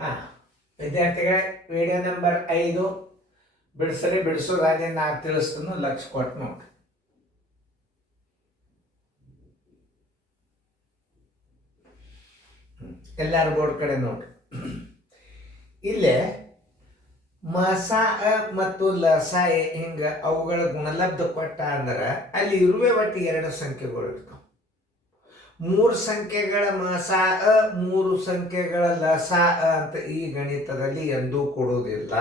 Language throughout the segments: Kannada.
ಹಾಂ ವಿದ್ಯಾರ್ಥಿಗಳೇ, ವಿಡಿಯೋ ನಂಬರ್ 5 ಬಿಡಿಸಲಿ ಬಿಡಿಸೋದಾಗೆ ನಾನು ತಿಳಿಸ್ತೀನಿ, ಲಕ್ಷ ಕೊಟ್ಟು ನೋಡಿ. ಎಲ್ಲರೂ ಬೋರ್ಡ್ ಕಡೆ ನೋಡಿ. ಇಲ್ಲೇ ಮಸ ಮತ್ತು ಲಸ ಹಿಂಗ ಅವುಗಳ ಗುಣಲಬ್ಧ ಕೊಟ್ಟ ಅಂದ್ರೆ ಅಲ್ಲಿ ಇರುವೆ ಒಟ್ಟು 2 ಸಂಖ್ಯೆಗಳು ಇರ್ತಾವೆ. 3 ಸಂಖ್ಯೆಗಳ ಮಸ 3 ಸಂಖ್ಯೆಗಳ ಲಸ ಅಂತ ಈ ಗಣಿತದಲ್ಲಿ ಎಂದೂ ಕೊಡುವುದಿಲ್ಲ.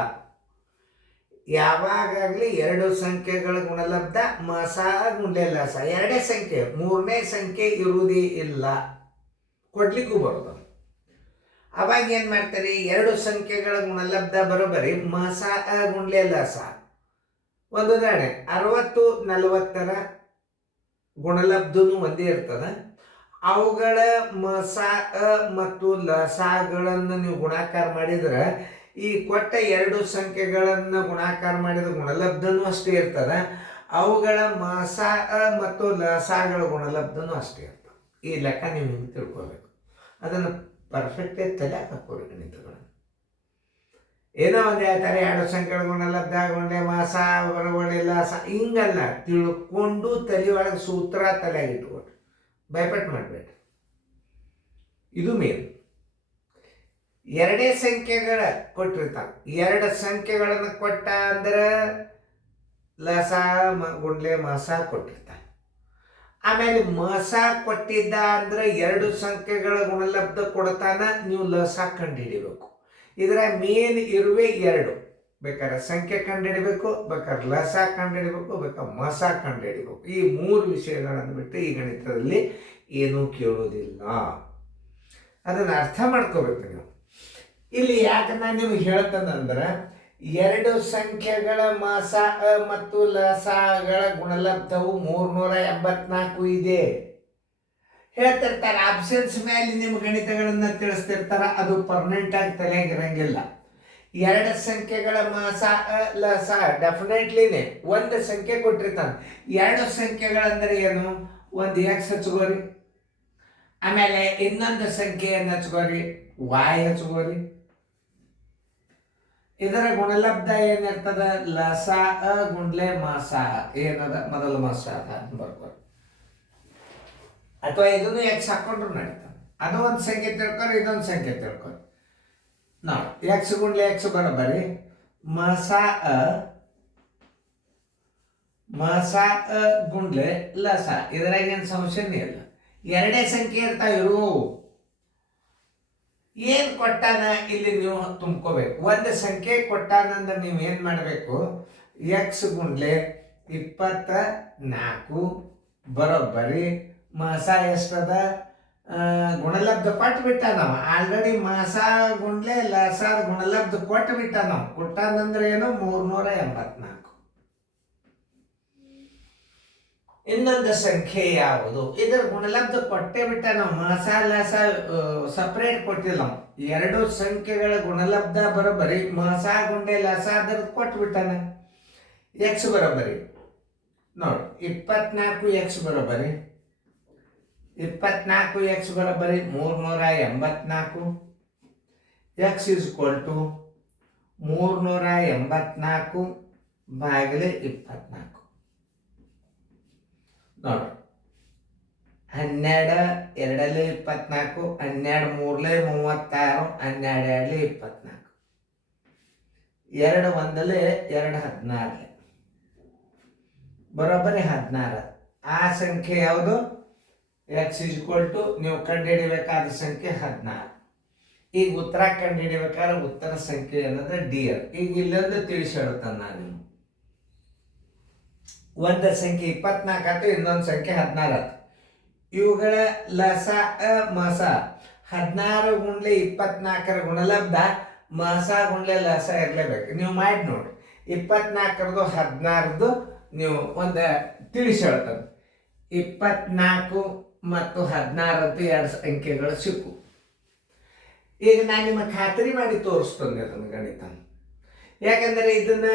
ಯಾವಾಗಲಿ 2 ಸಂಖ್ಯೆಗಳ ಗುಣಲಬ್ಧ ಮಸ ಗುಂಡ್ಲೆ ಲಸ 2 ಸಂಖ್ಯೆ, 3ನೇ ಸಂಖ್ಯೆ ಇರುವುದೇ ಇಲ್ಲ, ಕೊಡ್ಲಿಕ್ಕೂ ಬರೋದು. ಅವಾಗ ಏನ್ ಮಾಡ್ತಾರೆ, 2 ಸಂಖ್ಯೆಗಳ ಗುಣಲಬ್ಧ ಬರೋಬರಿ ಮಸ ಗುಂಡ್ಲೆ ಲಸ. ಒಂದು ಉದಾಹರಣೆ, 60 40ರ ಗುಣಲಬ್ಧನು ಒಂದೇ ಇರ್ತದ. ಅವುಗಳ ಮಸ ಮತ್ತು ಲಸಗಳನ್ನು ನೀವು ಗುಣಾಕಾರ ಮಾಡಿದ್ರೆ ಈ ಕೊಟ್ಟ 2 ಸಂಖ್ಯೆಗಳನ್ನು ಗುಣಾಕಾರ ಮಾಡಿದ ಗುಣಲಬ್ಧನೂ ಅಷ್ಟೇ ಇರ್ತದ. ಅವುಗಳ ಮಸ ಮತ್ತು ಲಸಗಳ ಗುಣಲಬ್ಧನೂ ಅಷ್ಟೇ ಇರ್ತದೆ. ಈ ಲೆಕ್ಕ ನೀವು ಹಿಂಗೆ ತಿಳ್ಕೊಬೇಕು. ಅದನ್ನು ಪರ್ಫೆಕ್ಟೇ ತಲೆ ಹಾಕೋರಿ ಗಣಿತಗಳನ್ನು. ಏನೋ ಒಂದು ಹೇಳ್ತಾರೆ, 2 ಸಂಖ್ಯೆಗಳ ಗುಣಲಬ್ಧ ಗುಂಡೆ ಮಾಸ ಬರವಣೆ ಲಸ, ಹಿಂಗಲ್ಲ. ತಿಳ್ಕೊಂಡು ತಲೆ ಒಳಗೆ ಸೂತ್ರ ತಲೆಯಾಗಿ ಇಟ್ಕೊಡ್ರಿ, ಭಯಪಟ್ಟು ಮಾಡಬೇಡ್ರಿ. ಇದು ಮೇನ್. 2 ಸಂಖ್ಯೆಗಳ ಕೊಟ್ಟಿರ್ತಾನೆ, 2 ಸಂಖ್ಯೆಗಳನ್ನು ಕೊಟ್ಟ ಅಂದ್ರೆ ಲಸ ಗುಂಡ್ಲೆ ಮಾಸ ಕೊಟ್ಟಿರ್ತಾನೆ. ಆಮೇಲೆ ಮಸ ಕೊಟ್ಟಿದ್ದ ಅಂದ್ರೆ 2 ಸಂಖ್ಯೆಗಳ ಗುಣಲಬ್ಧ ಕೊಡ್ತಾನ, ನೀವು ಲಸ ಕಂಡುಹಿಡಿಬೇಕು. ಇದರ ಮೇನ್ ಇರುವೆ 2. ಬೇಕಾದ್ರೆ ಸಂಖ್ಯೆ ಕಂಡುಹಿಡಿಬೇಕು, ಬೇಕಾದ್ರೆ ಲಸ ಕಂಡುಹಿಡಿಬೇಕು, ಬೇಕಾದ್ರೆ ಮಸ ಕಂಡುಹಿಡಿಬೇಕು. ಈ 3 ವಿಷಯಗಳನ್ನು ಬಿಟ್ಟು ಈ ಗಣಿತದಲ್ಲಿ ಏನೂ ಕೇಳೋದಿಲ್ಲ. ಅದನ್ನು ಅರ್ಥ ಮಾಡ್ಕೋಬೇಕು ನೀವು. ಇಲ್ಲಿ ಯಾಕೆ ನಾನು ನಿಮಗೆ ಹೇಳ್ತೇನೆಂದ್ರೆ, 2 ಸಂಖ್ಯೆಗಳ ಮಸ ಮತ್ತು ಲಸಗಳ ಗುಣಲಬ್ಧವು 384 ಇದೆ ಹೇಳ್ತಿರ್ತಾರೆ. ಆಬ್ಸೆನ್ಸ್ ಮೇಲೆ ನಿಮ್ಮ ಗಣಿತಗಳನ್ನು ತಿಳಿಸ್ತಿರ್ತಾರ, ಅದು ಪರ್ಮನೆಂಟ್ ಆಗಿ ತಲೆಯಾಗಿರಂಗಿಲ್ಲ. 2 ಸಂಖ್ಯೆಗಳ ಮಸ ಲಸ ಡೆಫಿನೆಟ್ಲಿನೇ ಒಂದು ಸಂಖ್ಯೆ ಕೊಟ್ಟಿರ್ತಾನೆ. 2 ಸಂಖ್ಯೆಗಳಂದ್ರೆ ಏನು, ಒಂದು ಎಕ್ಸ್ ಹಚ್ಕೋರಿ, ಆಮೇಲೆ ಇನ್ನೊಂದು ಸಂಖ್ಯೆಯನ್ನು ಹಚ್ಕೋರಿ, ವಾಯ್ ಹಚ್ಕೋರಿ. ಇದರ ಗುಣಲಬ್ಧ ಏನಿರ್ತದ, ಲಸ ಗುಂಡ್ಲೆ ಮಾಸ ಏನದ ಮೊದಲ ಮಾಸ ಅದ ಬರ್ಕೋರಿ. ಅಥವಾ ಇದನ್ನು ಎಕ್ಸ್ ಹಾಕೊಂಡ್ರು ನಡೀತಾನೆ. ಅದು ಒಂದು ಸಂಖ್ಯೆ ತಿಳ್ಕೊರಿ, ಇದೊಂದು ಸಂಖ್ಯೆ ತಿಳ್ಕೊರಿ. ನೋಡಿ, ಎಕ್ಸ್ ಗುಂಡ್ಲೆ ಎಕ್ಸ್ ಬರೋಬರಿ ಮಸ ಗುಂಡ್ಲೆ ಲಸ. ಇದರಾಗ ಏನು ಸಮಸ್ಯೆನೇ ಇಲ್ಲ, 2 ಸಂಖ್ಯೆ ಇರ್ತಾವ. ಇರು ಏನು ಕೊಟ್ಟಾನ ಇಲ್ಲಿ ನೀವು ತುಂಬ್ಕೋಬೇಕು. ಒಂದು ಸಂಖ್ಯೆ ಕೊಟ್ಟಾನಂದ್ರೆ ನೀವು ಏನು ಮಾಡಬೇಕು, ಎಕ್ಸ್ ಗುಂಡ್ಲೆ 24 ಬರೋಬ್ಬರಿ ಮಸ ಎಷ್ಟದ ಗುಣಲಬ್ಧ ಕೊಟ್ಟು ಬಿಟ್ಟ. ನಾವು ಆಲ್ರೆಡಿ ಮಸ ಗುಂಡ್ಲೆ ಲಸ ಗುಣಲಬ್ಧ ಕೊಟ್ಟು ಬಿಟ್ಟ. ನಾವು ಕೊಟ್ಟಾನಂದ್ರೆ ಏನು, 384. ಇನ್ನೊಂದು ಸಂಖ್ಯೆ ಯಾವುದು, ಇದರ ಗುಣಲಬ್ಧ ಕೊಟ್ಟೇ ಬಿಟ್ಟ. ನಾವು ಮಸ ಲಸ ಸಪ್ರೇಟ್ ಕೊಟ್ಟಿಲ್ಲ. ನಾವು 2 ಸಂಖ್ಯೆಗಳ ಗುಣಲಬ್ಧ ಬರೋಬರಿ ಮಸ ಗುಂಡೆ ಲಸ ಅದರದ್ದು ಕೊಟ್ಟು ಬಿಟ್ಟಾನ. ಎಕ್ಸ್ ಬರೋಬರಿ ನೋಡಿ 24 ಎಕ್ಸ್ ಬರೋಬರಿ 24 ಎಕ್ಸ್ ಬರೋಬರಿ 384. ಎಕ್ಸ್ ಇಸ್ ಈಕ್ವಲ್ ಟು 384 ಭಾಗಿಲೆ 24. ನೋಡಿ, 12 2 24, 12 3 36, 12 2 24, 2 1 2 16 ಬರೋಬ್ಬರಿ 16. ಆ ಸಂಖ್ಯೆ ಯಾವುದು, ಎಕ್ಸ್ ಇಸ್ ಈಕ್ವಲ್ ಟು ನೀವು ಕಂಡುಹಿಡಿಬೇಕಾದ ಸಂಖ್ಯೆ 16. ಈಗ ಉತ್ತರ ಕಂಡುಹಿಡಿಬೇಕಾದ್ರೆ ಉತ್ತರ ಸಂಖ್ಯೆ ಅನ್ನೋದು ಡಿಯರ್. ಈಗ ಇಲ್ಲೊಂದು ತಿಳಿಸಿ ಹೇಳುತ್ತಾನೆ ನಾನು. ಒಂದು ಸಂಖ್ಯೆ 24 ಆಯ್ತು, ಇನ್ನೊಂದು ಸಂಖ್ಯೆ 16 ಆಯ್ತು. ಇವುಗಳ ಲಸ ಮಸ 16 ಗುಂಡ್ಲೆ 24ರ ಗುಣಲಬ್ಧ ಮಸ ಗುಂಡ್ಲೆ ಲಸ ಇರಲೇಬೇಕು. ನೀವು ಮಾಡಿ ನೋಡಿ, 24ರದು 16ರದು ನೀವು ಒಂದು ತಿಳಿಸಿ ಹೇಳ್ತಾರೆ. 24 ಮತ್ತು 16ರದ್ದು 2 ಸಂಖ್ಯೆಗಳು ಸಿಕ್ಕು. ಈಗ ನಾನು ನಿಮಗೆ ಖಾತ್ರಿ ಮಾಡಿ ತೋರಿಸ್ತೇನೆ ಅದನ್ನು ಗಣಿತ. ಯಾಕಂದರೆ ಇದನ್ನ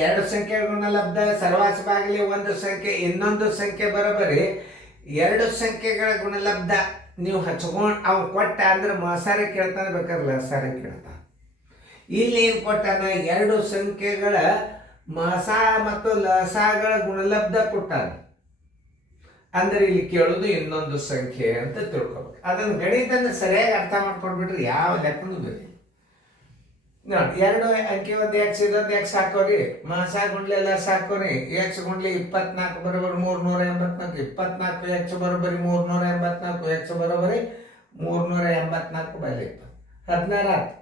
2 ಸಂಖ್ಯೆ ಗುಣಲಬ್ಧ ಸರ್ವಾಸವಾಗಲಿ ಒಂದು ಸಂಖ್ಯೆ ಇನ್ನೊಂದು ಸಂಖ್ಯೆ ಬರೋಬರಿ 2 ಸಂಖ್ಯೆಗಳ ಗುಣಲಬ್ಧ ನೀವು ಹಚ್ಕೊಂಡು ಅವು ಕೊಟ್ಟ ಅಂದ್ರೆ ಮಸಾರೆ ಕೇಳ್ತಾನೆ, ಬೇಕಾದ್ರೆ ಲಸಾರೆ ಕೇಳ್ತಾನೆ. ಇಲ್ಲಿ ಏನು ಕೊಟ್ಟಾನ, ಎರಡು ಸಂಖ್ಯೆಗಳ ಮಸ ಮತ್ತು ಲಸಗಳ ಗುಣಲಬ್ಧ ಕೊಟ್ಟಾನ. ಅಂದ್ರೆ ಇಲ್ಲಿ ಕೇಳೋದು ಇನ್ನೊಂದು ಸಂಖ್ಯೆ ಅಂತ ತಿಳ್ಕೊಬೇಕು. ಅದನ್ನು ಗಣಿತನ ಸರಿಯಾಗಿ ಅರ್ಥ ಮಾಡ್ಕೊಂಡ್ಬಿಟ್ರೆ ಯಾವ ಲೆಕ್ಕನೂ ಬೇರೆ ನೋಡಿ. ಎರಡು ಅಂಕಿ ಒಂದು ಎಕ್ಸ್ ಇದೊಂದು ಎಕ್ಸ್ ಹಾಕೋರಿ, ಮಸ ಗುಂಡ್ಲೆ ಲಸ ಹಾಕೋರಿ. ಎಕ್ಸ್ ಗುಂಡ್ಲೆ 24 ಬರೋಬರಿ 384, 24 ಎಕ್ಸ್ ಬರೋಬರಿ 384, ಎಕ್ಸ್ ಬರೋಬರಿ 384 ಬರಲಿ 16 ಆಯ್ತು.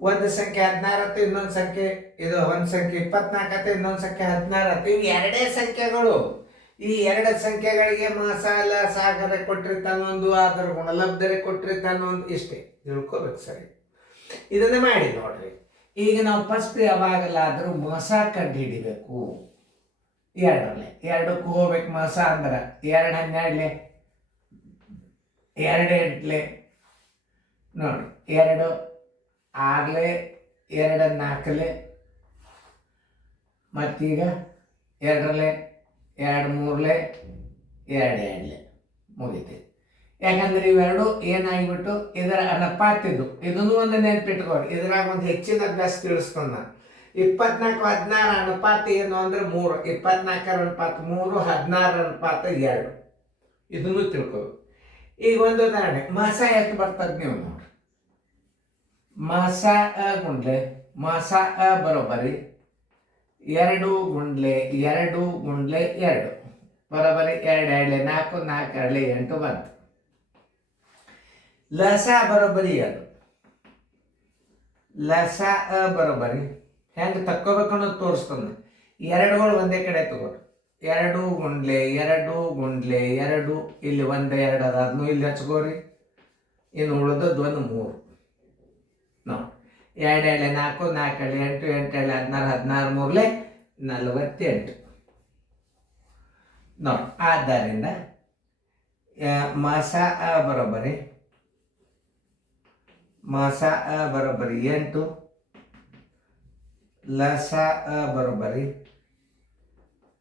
ಒಂದು ಸಂಖ್ಯೆ 16 ಆಯ್ತು, ಇನ್ನೊಂದು ಸಂಖ್ಯೆ ಇದು ಒಂದು ಸಂಖ್ಯೆ 24 ಆಯ್ತು, ಇನ್ನೊಂದು ಸಂಖ್ಯೆ 16 ಆಯ್ತು. ಇವು ಎರಡೇ ಸಂಖ್ಯೆಗಳು. ಈ ಎರಡು ಸಂಖ್ಯೆಗಳಿಗೆ ಮಸಾಲ ಸಾಗರ ಕೊಟ್ಟಿರ್ತಾನೊಂದು, ಅದರ ಗುಣಲಬ್ಧರೆ ಕೊಟ್ಟಿರ್ತಾನೊಂದು, ಇಷ್ಟೇ ತಿಳ್ಕೊಬೇಕು ಸರಿ. ಇದನ್ನ ಮಾಡಿ ನೋಡ್ರಿ. ಈಗ ನಾವು ಫಸ್ಟ್ ಯಾವಾಗಲಾದ್ರೂ ಮಸ ಕಂಡು ಹಿಡಿಬೇಕು. ಎರಡರಲ್ಲೇ ಎರಡಕ್ಕೂ ಹೋಗ್ಬೇಕು. ಮಸ ಅಂದ್ರೆ 2 12 2 8 ನೋಡಿ, 2 6 2 4 ಮತ್ತೀಗ 2 2 3 2 2 ಮುಗಿತು. ಯಾಕಂದ್ರೆ ಇವೆರಡು ಏನಾಗಿಬಿಟ್ಟು ಇದರ ಅನುಪಾತಿದ್ದು. ಇದನ್ನು ಒಂದು ನೆನ್ಪಿಟ್ಕೋರಿ, ಇದ್ರಾಗ ಒಂದು ಹೆಚ್ಚಿನ ಅಭ್ಯಾಸ ತಿಳಿಸ್ತಾನ. 24 16 ಅನುಪಾತ ಏನು ಅಂದ್ರೆ 3, 24 ಅನುಪಾತ 3, 16 ಅನುಪಾತ 2. ಇದನ್ನು ತಿಳ್ಕೋಬೇಕು. ಈಗ ಒಂದು ಉದಾಹರಣೆ, ಮಸ ಎಷ್ಟು ಬರ್ತದೆ ನೀವು ನೋಡ್ರಿ. ಮಸ ಗುಂಡ್ಲೆ ಮಸ ಬರೋಬ್ಬರಿ 2 ಗುಂಡ್ಲೆ 2 ಗುಂಡ್ಲೆ 2 ಬರೋಬ್ಬರಿ 2 2 4 4 2 8 ಬಂತು. ಲಸ ಬರೋಬ್ಬರಿ 2. ಲಸ ಬರೋಬ್ಬರಿ ಹೆಂಗೆ ತಕ್ಕೋಬೇಕು ಅನ್ನೋದು ತೋರಿಸ್ತಾನೆ. ಎರಡುಗಳು ಒಂದೇ ಕಡೆ ತಗೋರಿ. 2 ಗುಂಡ್ಲೆ 2 ಗುಂಡ್ಲೆ 2 ಇಲ್ಲಿ 1 2 ಅದ, ಅದನ್ನು ಇಲ್ಲಿ ಹಚ್ಕೋರಿ. ಇನ್ನು ಉಳಿದದ್ದು ಒಂದು 3 ನೋಡಿ. 2 2 4 4 8 8 16 16 3 48 ನೋಡಿ. ಆದ್ದರಿಂದ ಮಸ ಬರೋಬ್ಬರಿ ಮಸ ಬರೋಬ್ಬರಿ 8, ಲಸ ಬರೋಬ್ಬರಿ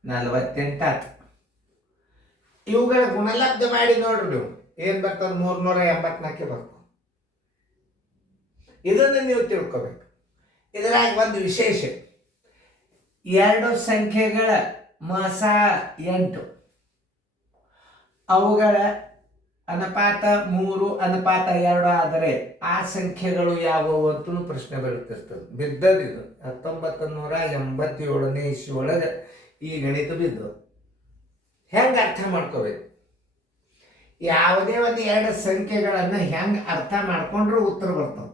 48 ಆಯ್ತು. ಇವುಗಳ ಗುಣಲಬ್ಧ ಮಾಡಿ ನೋಡ್ರಿ ನೀವು ಏನು ಬರ್ತದೆ, 384 ಬರ್ತದೆ. ಇದನ್ನು ನೀವು ತಿಳ್ಕೋಬೇಕು. ಇದರಾಗ ಒಂದು ವಿಶೇಷ, ಎರಡು ಸಂಖ್ಯೆಗಳ ಮಸ 8, ಅವುಗಳ ಅನುಪಾತ 3:2 ಆದರೆ ಆ ಸಂಖ್ಯೆಗಳು ಯಾವುವು ಅಂತಲೂ ಪ್ರಶ್ನೆ ಬರುತ್ತಿರ್ತದೆ. ಬಿದ್ದದಿದು 1987ನೇ ಇಸ್ವಿ ಒಳಗೆ ಈ ಗಣಿತ ಬಿದ್ದು. ಹೆಂಗೆ ಅರ್ಥ ಮಾಡ್ಕೋಬೇಕು, ಯಾವುದೇ ಒಂದು ಎರಡು ಸಂಖ್ಯೆಗಳನ್ನು ಹೆಂಗೆ ಅರ್ಥ ಮಾಡ್ಕೊಂಡ್ರೆ ಉತ್ತರ ಬರ್ತವೆ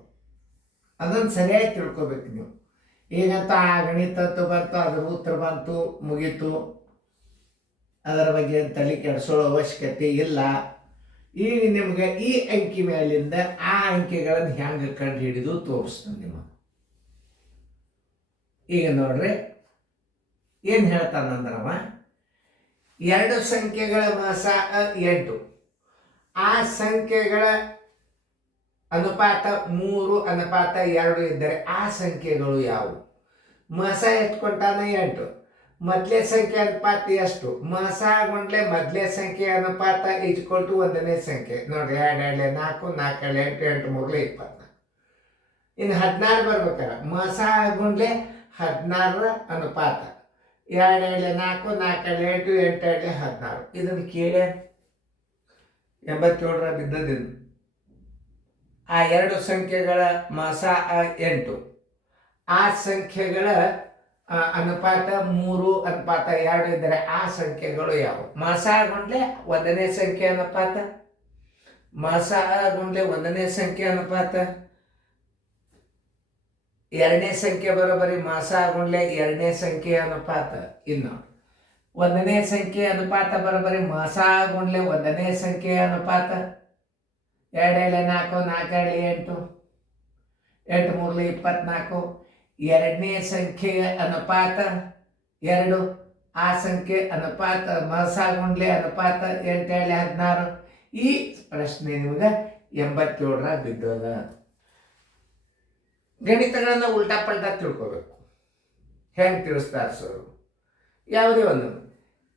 ಅದನ್ನು ಸರಿಯಾಗಿ ತಿಳ್ಕೊಬೇಕು ನೀವು. ಈಗಂತ ಆ ಗಣಿತದ್ದು ಬಂತು, ಅದ್ರ ಉತ್ತರ ಬಂತು, ಮುಗೀತು, ಅದರ ಬಗ್ಗೆ ತಲೆ ಕೆಡಿಸೋಳ ಅವಶ್ಯಕತೆ ಇಲ್ಲ. ಈಗ ನಿಮ್ಗೆ ಈ ಅಂಕಿ ಮೇಲಿಂದ ಆ ಅಂಕಿಗಳನ್ನು ಹೆಂಗೆ ಕಂಡು ಹಿಡಿದು ತೋರಿಸ್ತಾನೆ ನಿಮಗೆ. ಈಗ ನೋಡ್ರಿ ಏನು ಹೇಳ್ತಾನಂದ್ರವ, ಎರಡು ಸಂಖ್ಯೆಗಳ ಮಸ 8, ಆ ಸಂಖ್ಯೆಗಳ ಅನುಪಾತ 3:2 ಇದ್ದರೆ ಆ ಸಂಖ್ಯೆಗಳು ಯಾವುವು? ಮಸ ಎತ್ಕೊಟ್ಟಾನ 8, ಮೊದಲೇ ಸಂಖ್ಯೆ ಅನುಪಾತ ಎಷ್ಟು? ಮಸ ಗುಂಡ್ಲೆ ಮೊದಲೇ ಸಂಖ್ಯೆ ಅನುಪಾತ ಇಟ್ಕೊಟ್ಟು ಒಂದನೇ ಸಂಖ್ಯೆ ನೋಡ್ರಿ. 2 2 4 4 8 8 3 24. ಇನ್ನು 16 ಬರ್ಬೇಕಾರ ಮಸ ಗುಂಡ್ಲೆ 16 ಅನುಪಾತ 2 2 4 4 8 8 2 16. ಇದನ್ನು ಕೇಳಿ 87ರ ಬಿದ್ದದಿದ್ದು. ಆ ಎರಡು ಸಂಖ್ಯೆಗಳ ಮಸ 8, ಆ ಸಂಖ್ಯೆಗಳ ಅನುಪಾತ 3:2 ಇದ್ದರೆ ಆ ಸಂಖ್ಯೆಗಳು ಯಾವುವು? ಮಸ ಗುಂಡ್ಲೆ ಒಂದನೇ ಸಂಖ್ಯೆ ಅನುಪಾತ, ಮಸ ಗುಂಡ್ಲೆ ಒಂದನೇ ಸಂಖ್ಯೆ ಅನುಪಾತ, ಎರಡನೇ ಸಂಖ್ಯೆ ಬರೋಬರಿ ಮಸ ಗುಂಡ್ಲೆ ಎರಡನೇ ಸಂಖ್ಯೆ ಅನುಪಾತ. ಇನ್ನು ಒಂದನೇ ಸಂಖ್ಯೆ ಅನುಪಾತ ಬರೋಬರಿ ಮಸ ಗುಂಡ್ಲೆ ಒಂದನೇ ಸಂಖ್ಯೆ ಅನುಪಾತ. 2 2 4 4 2 8 8 3 24. ಎರಡನೇ ಸಂಖ್ಯೆಯ ಅನುಪಾತ 2, ಆ ಸಂಖ್ಯೆ ಅನುಪಾತ ಮಸ ಗುಂಡ್ಲೆ ಅನುಪಾತ 8 2 16. ಈ ಪ್ರಶ್ನೆ ನಿಮಗೆ 87ರ ಬಿದ್ದದ. ಗಣಿತಗಳನ್ನ ಉಲ್ಟಾ ಪಲ್ಟಾ ತಿಳ್ಕೋಬೇಕು. ಹೆಂಗೆ ತಿಳಿಸ್ತಾರೆ ಸರ್? ಯಾವುದೇ ಒಂದು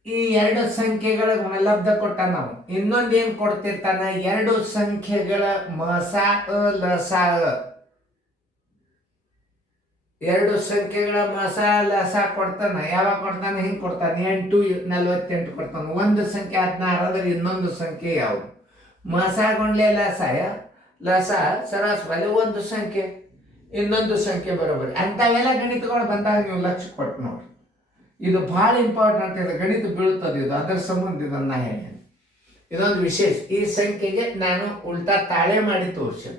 ಈ ಎರಡು ಸಂಖ್ಯೆಗಳ ಗುಣಲಬ್ಧ ಕೊಟ್ಟ ನಾವು ಇನ್ನೊಂದೇನು ಕೊಡ್ತಿರ್ತಾನ, ಎರಡು ಸಂಖ್ಯೆಗಳ ಮಸ ಲಸ ಎರಡು ಸಂಖ್ಯೆಗಳ ಮಸ ಲಸ ಕೊಡ್ತಾನೆ. ಯಾವಾಗ ಕೊಡ್ತಾನೆ? ಹಿಂಗೆ ಕೊಡ್ತಾನೆ. 8 48 ಕೊಡ್ತಾನೆ. ಒಂದು ಸಂಖ್ಯೆ 16 ಅಂದ್ರೆ ಇನ್ನೊಂದು ಸಂಖ್ಯೆ ಯಾವುದು? ಮಸ ಗುಂಡ್ಲೆ ಲಸ ಸರಾಸರಿ ಒಂದು ಸಂಖ್ಯೆ ಇನ್ನೊಂದು ಸಂಖ್ಯೆ ಬರೋಬರಿ. ಅಂಥವೆಲ್ಲ ಗಣಿತಗಳು ಬಂದಾಗ ನೀವು ಲಕ್ಷ್ಯ ಕೊಟ್ಟು ನೋಡ್ರಿ. ಇದು ಭಾಳ ಇಂಪಾರ್ಟೆಂಟ್ ಇದೆ, ಗಣಿತ ಬೀಳುತ್ತದೆ ಇದು, ಅದರ ಸಂಬಂಧ ಇದನ್ನು ಹೇಳಿ. ಇದೊಂದು ವಿಶೇಷ. ಈ ಸಂಖ್ಯೆಗೆ ನಾನು ಉಲ್ಟಾ ತಾಳೆ ಮಾಡಿ ತೋರಿಸಿ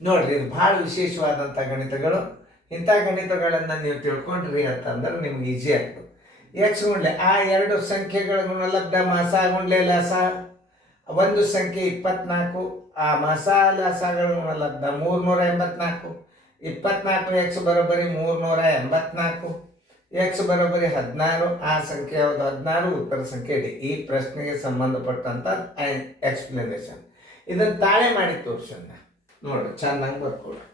ನೋಡ್ರಿ. ಇದು ಭಾಳ ವಿಶೇಷವಾದಂಥ ಗಣಿತಗಳು. ಇಂಥ ಗಣಿತಗಳನ್ನು ನೀವು ತಿಳ್ಕೊಂಡ್ರಿ ಅಂತಂದ್ರೆ ನಿಮ್ಗೆ ಈಸಿ ಆಗ್ತದೆ. ಎಕ್ಸ್ ಗುಂಡ್ಲೆ ಆ ಎರಡು ಸಂಖ್ಯೆಗಳ ಗುಣಲಬ್ಧ ಮಸ ಗುಂಡ್ಲೆ ಲಸ. ಒಂದು ಸಂಖ್ಯೆ 24, ಆ ಮಸ ಲಸಗಳ ಗುಣಲಬ್ಧ 384. 24 ಎಕ್ಸ್ ಬರೋಬ್ಬರಿ 384, ಎಕ್ಸ್ ಬರೋಬ್ಬರಿ 16. ಆ ಸಂಖ್ಯೆ ಯಾವುದು? 16. ಉತ್ತರ ಸಂಖ್ಯೆ ಡಿ. ಈ ಪ್ರಶ್ನೆಗೆ ಸಂಬಂಧಪಟ್ಟಂಥ ಎಕ್ಸ್ಪ್ಲನೇಷನ್. ಇದನ್ನು ತಾಳೆ ಮಾಡಿ ತೋರಿಸೋಣ ನೋಡ್ರಿ, ಚೆನ್ನಾಗಿ ಬರ್ಕೊಡ್ರಿ.